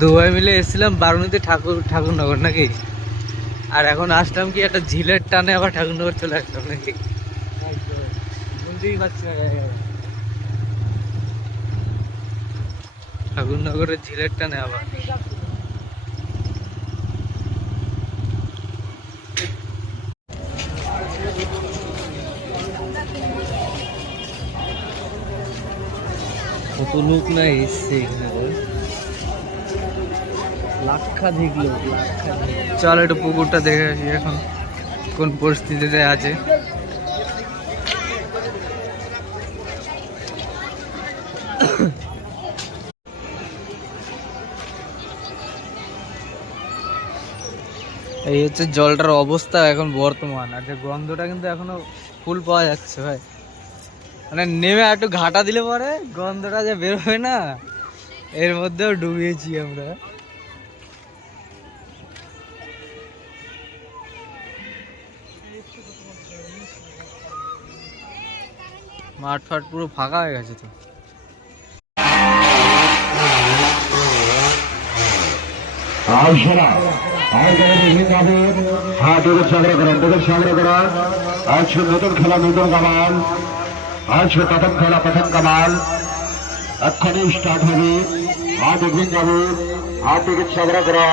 Dubai মিলে এসেছিলাম বারুনিতে ঠাকুরনগর নাকি, আর এখন আসলাম কি একটা ঝিলের টানে আবার ঠাকুরনগর চলে আসলাম নাকি। ঠাকুরনগরের ঝিলের টানে আবার কত লোক না এসছে এখানে, লাক্ষাধিক লোক, লাক্ষাধিক। চল একটু পুকুরটা দেখে আসি এখন কোন পরিস্থিতিতে আছে। এই হচ্ছে জলটার অবস্থা এখন বর্তমান, আর যে গন্ধটা কিন্তু এখনো ফুল পাওয়া যাচ্ছে ভাই, মানে নেমে একটু ঘাটা দিলে পরে গন্ধটা যে বের হয় না, এর মধ্যেও ডুবিয়েছি আমরা। মাঠ ফাট পুরো ফাঁকা হয়ে গেছে তো। নতুন খেলা নতুন কামাল, আজ প্রথম খেলা প্রথম কামাল এক্ষুনি স্টার্ট হবে। হাত এগিয়ে যাবে, হাত টিকিট সংগ্রহ করা।